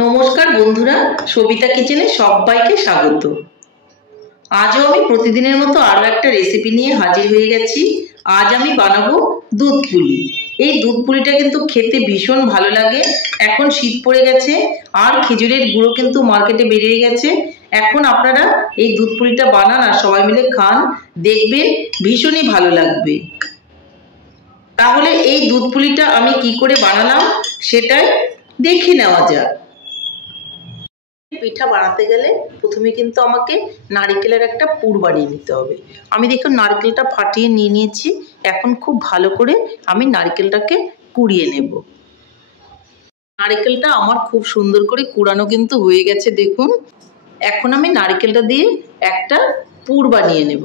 নমস্কার বন্ধুরা, সবিতা কিচেনে সবাইকে স্বাগত। আজও আমি প্রতিদিনের মতো আরও একটা রেসিপি নিয়ে হাজির হয়ে গেছি। আজ আমি বানাবো দুধ পুলি। এই দুধ পুলিটা কিন্তু খেতে ভীষণ ভালো লাগে। এখন শীত পড়ে গেছে আর খেজুরের গুঁড়ো কিন্তু মার্কেটে বেরিয়ে গেছে। এখন আপনারা এই দুধ পুলিটা বানান আর সবাই মিলে খান, দেখবেন ভীষণই ভালো লাগবে। তাহলে এই দুধ পুলিটা আমি কি করে বানালাম সেটাই দেখে নেওয়া যাক। পিঠা বানাতে গেলে প্রথমে কিন্তু আমাকে নারকেলের একটা পুর বানিয়ে নিতে হবে। আমি দেখুন নারকেলটা ফাটিয়ে নিয়ে নিয়েছি। এখন খুব ভালো করে আমি নারকেলটাকে কুড়িয়ে নেব। নারকেলটা আমার খুব সুন্দর করে কুড়ানো কিন্তু হয়ে গেছে দেখুন। এখন আমি নারকেলটা দিয়ে একটা পুর বানিয়ে নেব।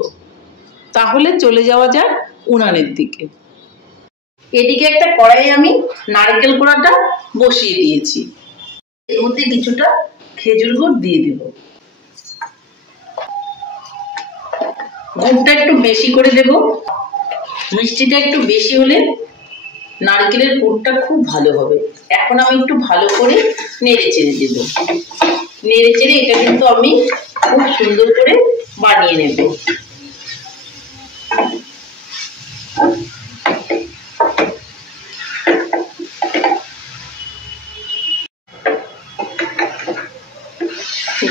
তাহলে চলে যাওয়া যাক উনানের দিকে। এদিকে একটা কড়াইয়ে আমি নারকেল কোড়াটা বসিয়ে দিয়েছি। এর মধ্যে কিছুটা খেজুর গুড় দিয়ে দিব। গুড়টা একটু বেশি করে দেব। মিষ্টিটা একটু বেশি হলে নারকেলের পুরটা খুব ভালো হবে। এখন আমি একটু ভালো করে নেড়ে চেড়ে দেব। নেড়ে চেড়ে এটা কিন্তু আমি খুব সুন্দর করে বানিয়ে নেব।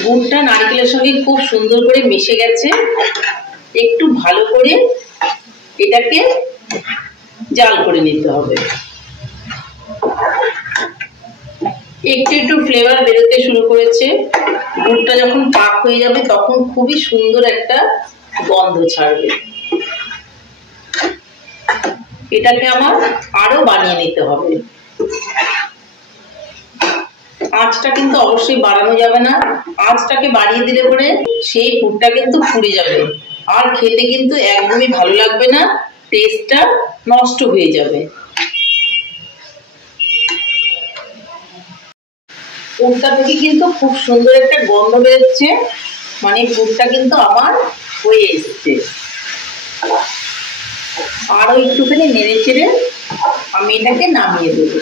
গুড়টা নারকেলের সঙ্গে খুব সুন্দর করে মিশে গেছে। একটু ভালো করে এটাকে জাল করে নিতে হবে। একটু একটু ফ্লেভার বেরোতে শুরু করেছে। গুড়টা যখন পাক হয়ে যাবে তখন খুবই সুন্দর একটা গন্ধ ছাড়বে। এটাকে আমার আরো বানিয়ে নিতে হবে। আঁচটা কিন্তু অবশ্যই বাড়ানো যাবে না। আঁচটাকে বাড়িয়ে দিলে পরে সেই পুরটা কিন্তু পুড়ে যাবে আর খেতে কিন্তু একদমই ভালো লাগবে না। টেস্টটা নষ্ট হয়ে যাবে। পুরটা থেকে কিন্তু খুব সুন্দর একটা গন্ধ বেরোচ্ছে, মানে পুরটা কিন্তু আমার হয়ে এসছে। আরো একটুখানি নেড়ে চেড়ে আমি এটাকে নামিয়ে দেবো।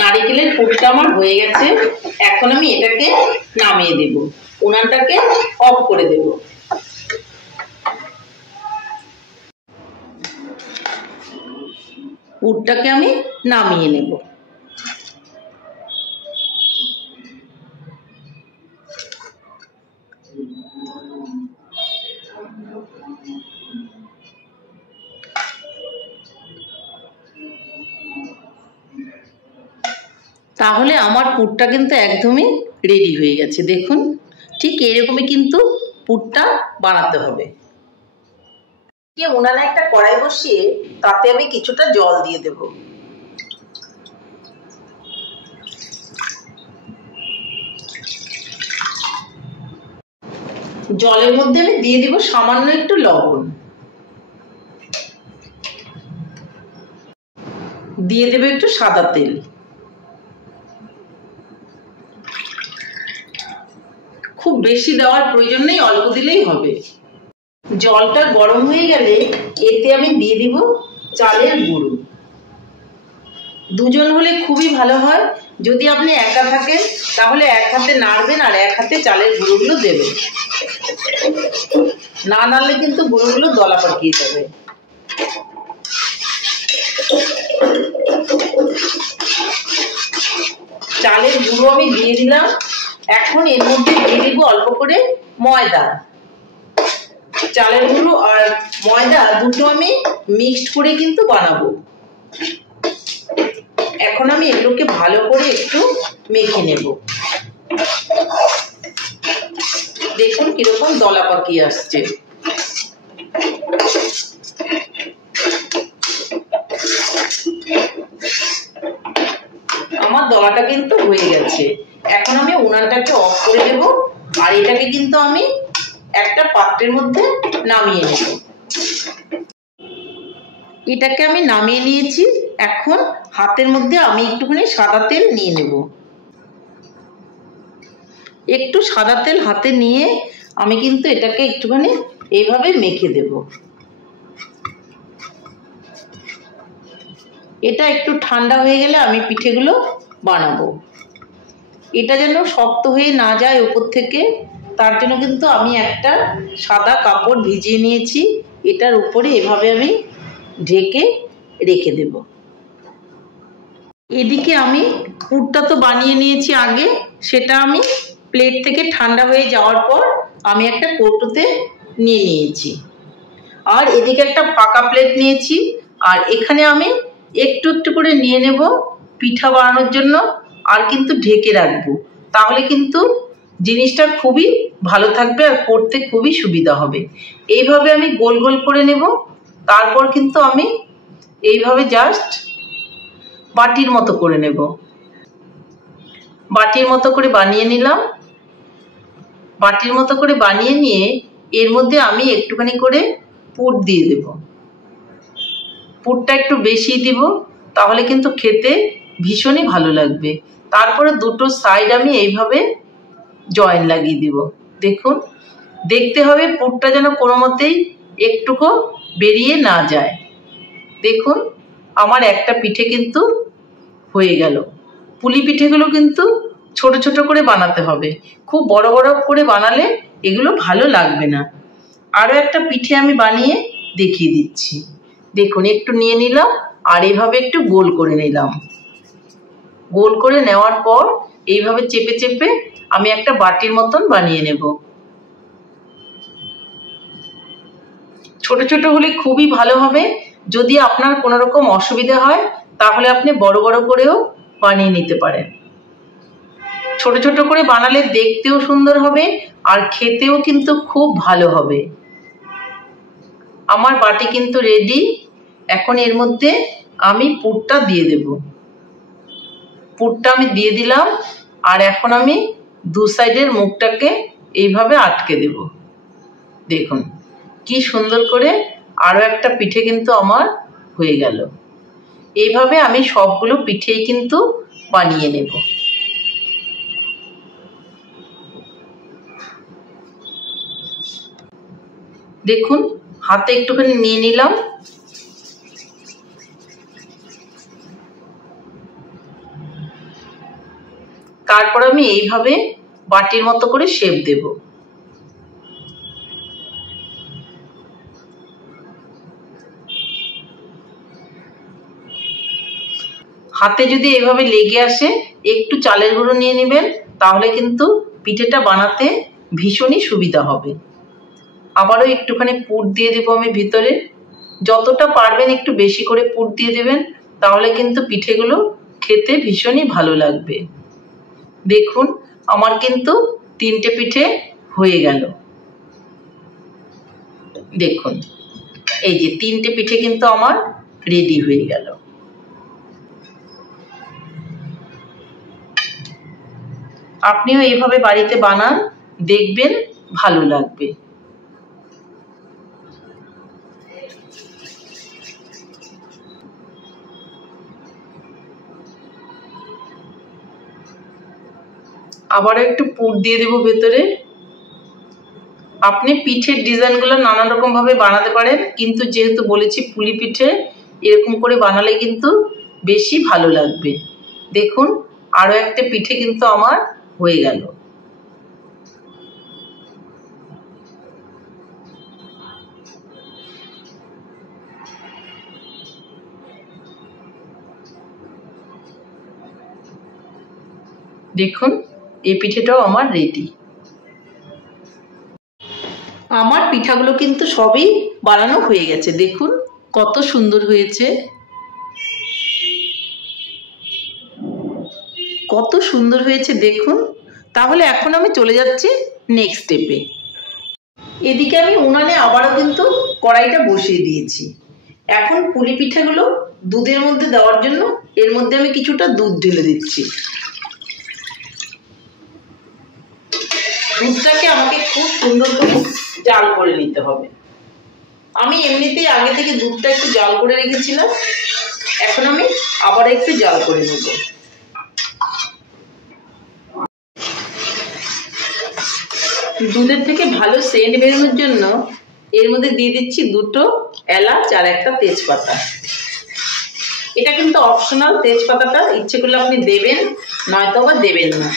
নারকেলের পুরটা আমার হয়ে গেছে। এখন আমি এটাকে নামিয়ে দেব। উনানটাকে অফ করে দেব। পুরটাকে আমি নামিয়ে নেব। তাহলে আমার পুরটা কিন্তু একদমই রেডি হয়ে গেছে দেখুন। ঠিক এরকমই কিন্তু পুরটা বানাতে হবে। উনানে একটা কড়াই বসিয়ে তাতে আমি কিছুটা জল দিয়ে দেব। জলের মধ্যে আমি দিয়ে দিব সামান্য একটু লবণ। দিয়ে দেব একটু সাদা তেল। খুব বেশি দেওয়ার প্রয়োজন নেই, অল্প দিলেই হবে। জলটা গরম হয়ে গেলে এতে আমি দিয়ে দিব চালের গুঁড়ো। দুজন হলে খুবই ভালো হয়। যদি আপনি একা থাকেন তাহলে এক হাতে নাড়বেন আর এক হাতে চালের গুঁড়োগুলো দেবেন। না নাড়লে কিন্তু গুঁড়োগুলো দলা পাকিয়ে যাবে। চালের গুঁড়ো আমি দিয়ে দিলাম। এখন এর মধ্যে দিয়ে দিব অল্প করে ময়দা। চালের গুঁড়ো আর ময়দা দুটো আমি মিক্সড করে কিন্তু বানাবো। এখন আমি এগুলোকে ভালো করে একটু মেখে নেব। দেখুন কিরকম দলা পাকিয়ে আসছে। আমার দলাটা কিন্তু হয়ে গেছে। এখন আমি উনানটাকে অফ করে দেব আর এটাকে কিন্তু আমি একটা পাত্রের মধ্যে নামিয়ে নেব। এটাকে আমি নামিয়ে নিয়েছি। এখন হাতের মধ্যে আমি একটুখানি সাদা তেল নিয়ে নেব। একটু সাদা তেল হাতে নিয়ে আমি কিন্তু এটাকে একটুখানি এইভাবে মেখে দেব। এটা একটু ঠান্ডা হয়ে গেলে আমি পিঠেগুলো বানাবো। এটা যেন শক্ত হয়ে না যায় উপর থেকে, তার জন্য কিন্তু আমি একটা সাদা কাপড় ভিজিয়ে নিয়েছি। এটার উপরে এভাবে আমি ঢেকে রেখে দেব। এদিকে আমি পুরটা তো বানিয়ে নিয়েছি আগে, সেটা আমি প্লেট থেকে ঠান্ডা হয়ে যাওয়ার পর আমি একটা কৌটোতে নিয়ে নিয়েছি। আর এদিকে একটা ফাঁকা প্লেট নিয়েছি, আর এখানে আমি একটু একটু করে নিয়ে নেব পিঠা বানানোর জন্য, আর কিন্তু ঢেকে রাখবো। তাহলে কিন্তু জিনিসটা খুবই ভালো থাকবে আর করতে খুবই সুবিধা হবে। এইভাবে আমি গোল গোল করে নেব। তারপর কিন্তু আমি এইভাবে জাস্ট বাটির মতো করে নেব। বাটির মতো করে বানিয়ে নিলাম। বাটির মতো করে বানিয়ে নিয়ে এর মধ্যে আমি একটুখানি করে পুর দিয়ে দেব। পুরটা একটু বেশি দিব, তাহলে কিন্তু খেতে ভীষণই ভালো লাগবে। তারপরে দুটো সাইড আমি এইভাবে জয়েন লাগিয়ে দিব। দেখুন, দেখতে হবে পুরটা যেন কোনো মতেই একটুকু বেরিয়ে না যায়। দেখুন, আমার একটা পিঠে কিন্তু হয়ে গেল। পুলি পিঠেগুলো কিন্তু ছোট ছোট করে বানাতে হবে, খুব বড় বড় করে বানালে এগুলো ভালো লাগবে না। আরও একটা পিঠে আমি বানিয়ে দেখিয়ে দিচ্ছি। দেখুন, একটু নিয়ে নিলাম আর এইভাবে একটু গোল করে নিলাম। গোল করে নেওয়ার পর এইভাবে চেপে চেপে আমি একটা বাটির মতন বানিয়ে নেব। ছোট ছোট হলে খুবই ভালো হবে। যদি আপনার কোনো রকম অসুবিধা হয় তাহলে আপনি বড় বড় করেও বানিয়ে নিতে পারেন। ছোট ছোট করে বানালে দেখতেও সুন্দর হবে আর খেতেও কিন্তু খুব ভালো হবে। আমার বাটি কিন্তু রেডি। এখন এর মধ্যে আমি পুরটা দিয়ে দেব। পুরটা আমি দিয়ে দিলাম, আর এখন আমি দু সাইডের মুখটাকে এইভাবে আটকে দেব। দেখুন কি সুন্দর করে আরও একটা পিঠে কিন্তু আমার হয়ে গেল। এইভাবে আমি সবগুলো পিঠেই কিন্তু বানিয়ে নেব। দেখুন, হাতে একটুখানি নিয়ে নিলাম। তারপর আমি এইভাবে বাটির মতো করে শেপ দেব। হাতে যদি এভাবে লেগে আসে একটু চালের গুঁড়ো নিয়ে নেবেন, তাহলে কিন্তু পিঠেটা বানাতে ভীষণই সুবিধা হবে। আবারও একটুখানি পুর দিয়ে দেবো আমি ভিতরে। যতটা পারবেন একটু বেশি করে পুর দিয়ে দেবেন, তাহলে কিন্তু পিঠেগুলো খেতে ভীষণই ভালো লাগবে। দেখুন, আমার কিন্তু 3টে পিঠে হয়ে গেল। দেখুন, এই যে 3টে পিঠে কিন্তু আমার রেডি হয়ে গেল। আপনিও এইভাবে বাড়িতে বানান, দেখবেন ভালো লাগবে। আবারও একটু পুর দিয়ে দেবো ভেতরে। আপনি পিঠের ডিজাইনগুলো নানান রকম ভাবে বানাতে পারেন, কিন্তু যেহেতু বলেছি পুলি পিঠে, এরকম করে বানালে কিন্তু বেশি ভালো লাগবে। দেখুন, আরও একটা পিঠে কিন্তু আমার হয়ে গেল। দেখুন, এই পিঠেটাও আমার রেডি। আমার পিঠাগুলো কিন্তু সবই বানানো হয়ে গেছে। দেখুন কত সুন্দর হয়েছে, কত সুন্দর হয়েছে দেখুন। তাহলে এখন আমি চলে যাচ্ছি নেক্সট স্টেপে। এদিকে আমি উনানে আবারও কিন্তু কড়াইটা বসিয়ে দিয়েছি। এখন পুলি পিঠাগুলো দুধের মধ্যে দেওয়ার জন্য এর মধ্যে আমি কিছুটা দুধ ঢেলে দিচ্ছি। দুধটাকে আমাকে খুব সুন্দর করে জাল করে নিতে হবে। আমি এমনিতেই আগে থেকে দুধটা একটু জাল করে রেখেছিলাম, এখন আমি আবার একটু জাল করে নেব। দুধের থেকে ভালো সেন্ট বেরোনোর জন্য এর মধ্যে দিয়ে দিচ্ছি 2টো এলাচ আর একটা তেজপাতা। এটা কিন্তু অপশনাল, তেজপাতাটা ইচ্ছে করলে আপনি দেবেন, নয়তো বা দেবেন না।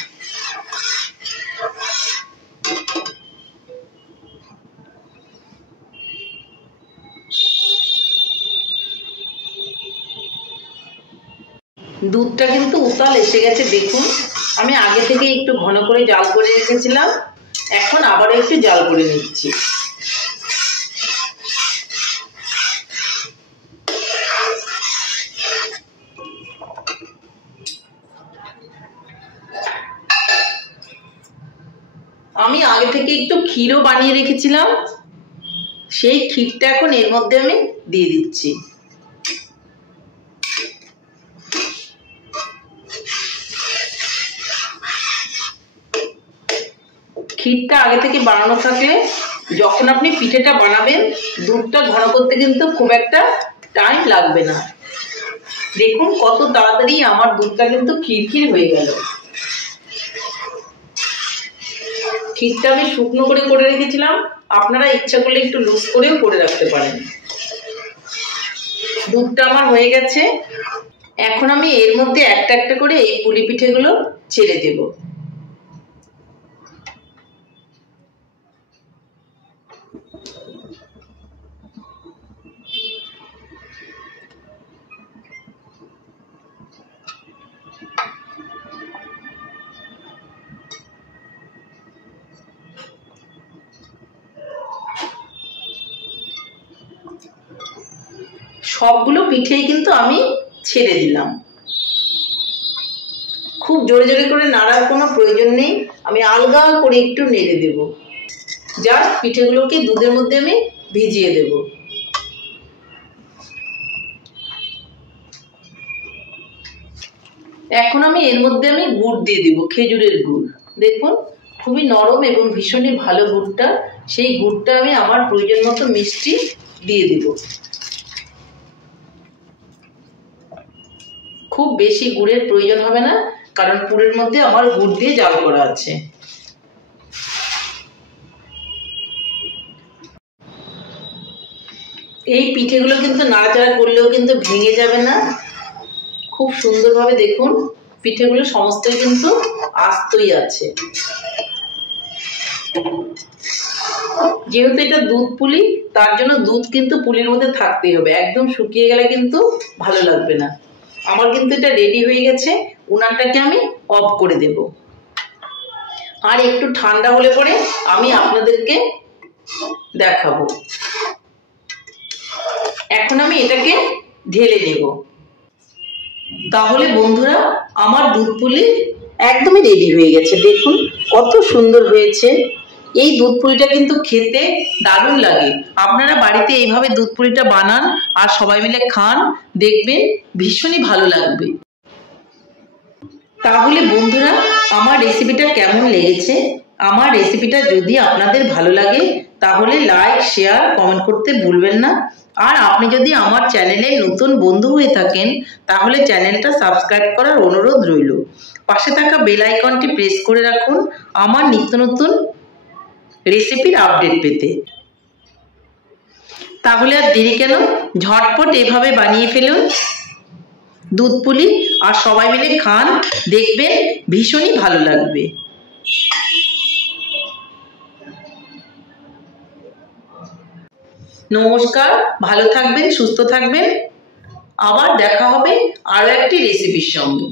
দুধটা কিন্তু উতাল এসে গেছে, দেখুন। আমি আগে থেকে একটু ঘন করে জাল করে রেখেছিলাম, এখন আবারও একটু জাল করে নিচ্ছি। আমি আগে থেকে একটু ক্ষীরও বানিয়ে রেখেছিলাম, সেই ক্ষীরটা এখন এর মধ্যে আমি দিয়ে দিচ্ছি। ক্ষীরটা আগে থেকে বানানো থাকলে যখন আপনি পিঠেটা বানাবেন দুধটা ঘন করতে কিন্তু খুব একটা টাইম লাগবে না। দেখুন কত তাড়াতাড়ি আমার দুধটা কিন্তু ক্ষীর হয়ে গেল। ক্ষীরটা আমি শুকনো করে রেখেছিলাম, আপনারা ইচ্ছা করলে একটু লুজ করেও করে রাখতে পারেন। দুধটা আমার হয়ে গেছে, এখন আমি এর মধ্যে একটা একটা করে এই পুলি পিঠেগুলো ছেড়ে দেব। সবগুলো পিঠেই কিন্তু আমি ছেড়ে দিলাম। খুব জোরে করে নাড়ার কোনো প্রয়োজন নেই, আমি আলগা করে একটু নেড়ে দেব। জাস্ট পিঠেগুলোকে দুধের মধ্যে আমি ভিজিয়ে দেব। এখন আমি এর মধ্যে গুড় দিয়ে দেব, খেজুরের গুড়। দেখুন খুবই নরম এবং ভীষণই ভালো গুড়টা, সেই গুড়টা আমি আমার প্রয়োজন মতো মিষ্টি দিয়ে দেব। খুব বেশি গুড়ের প্রয়োজন হবে না, কারণ পুরের মধ্যে আমার গুড় দিয়ে জাল করা আছে। এই পিঠেগুলো কিন্তু নাড়াচাড়া করলেও কিন্তু ভেঙে যাবে না, খুব সুন্দরভাবে দেখুন পিঠেগুলো সমস্তই কিন্তু আস্তই আছে। যেহেতু এটা দুধ পুলি, তার জন্য দুধ কিন্তু পুলির মধ্যে থাকতেই হবে, একদম শুকিয়ে গেলে কিন্তু ভালো লাগবে না। আমার কিন্তু এটা রেডি হয়ে গেছে, উনানটাকে আমি অফ করে দেব। আর একটু ঠান্ডা হলে পরে আমি আপনাদেরকে দেখাবো। এখন আমি এটাকে ঢেলে নেব। তাহলে বন্ধুরা আমার দুধ পুলি একদমই রেডি হয়ে গেছে, দেখুন কত সুন্দর হয়েছে। এই দুধ পুলিটা কিন্তু খেতে দারুণ লাগে। আপনারা বাড়িতে এইভাবে দুধ পুলিটা বানান আর সবাই মিলে খান, দেখবেন ভীষণই ভালো লাগবে। তাহলে বন্ধুরা আমার রেসিপিটা কেমন লেগেছে? আমার রেসিপিটা যদি আপনাদের ভালো লাগে তাহলে লাইক, শেয়ার, কমেন্ট করতে ভুলবেন না। আর আপনি যদি আমার চ্যানেলে নতুন বন্ধু হয়ে থাকেন তাহলে চ্যানেলটা সাবস্ক্রাইব করার অনুরোধ রইল। পাশে থাকা বেল আইকনটি প্রেস করে রাখুন আমার নিত্য নতুন রেসিপির আপডেট পেতে। তাহলে আর দেরি কেন, ঝটপট এভাবে বানিয়ে ফেলুন দুধ পুলি আর সবাই মিলে খান, দেখবেন ভীষণই ভালো লাগবে। নমস্কার, ভালো থাকবেন, সুস্থ থাকবেন। আবার দেখা হবে আরো একটি রেসিপির সঙ্গে।